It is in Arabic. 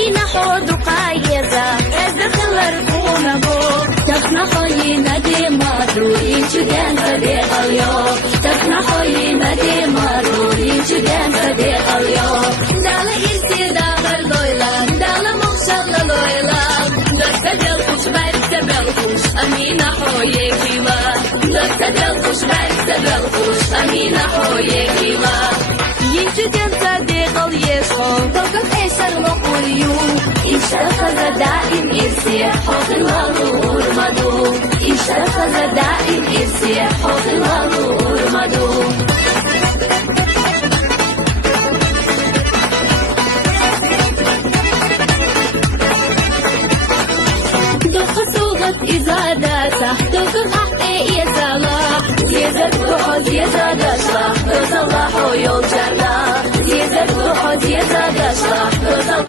أمينة حوض قايزة أزدخل رفونا بو تفنا خوينا دي مادو ينشدان صديق اليوم تفنا خوينا دي مادو ينشدان صديق اليوم دالا إرسي داغر لويلا دالا مخشغل لويلا دكتا دلخوش بارسة بلخوش أمينة حوي كيلا دكتا دلخوش بارسة بلخوش أمينة حوي كيلا ينشدان صديق اليوم دوكت إيشر لقويو إيشر دائم إرسي حوض الغالور مدو إيشر دائم إرسي حوض الغالور مدو دوك صوغت إزادة دوك أحقي يزالا زيزت بحوز يزادشلا دو صلاحو يول جرلا زيزت بحوز يزادشلا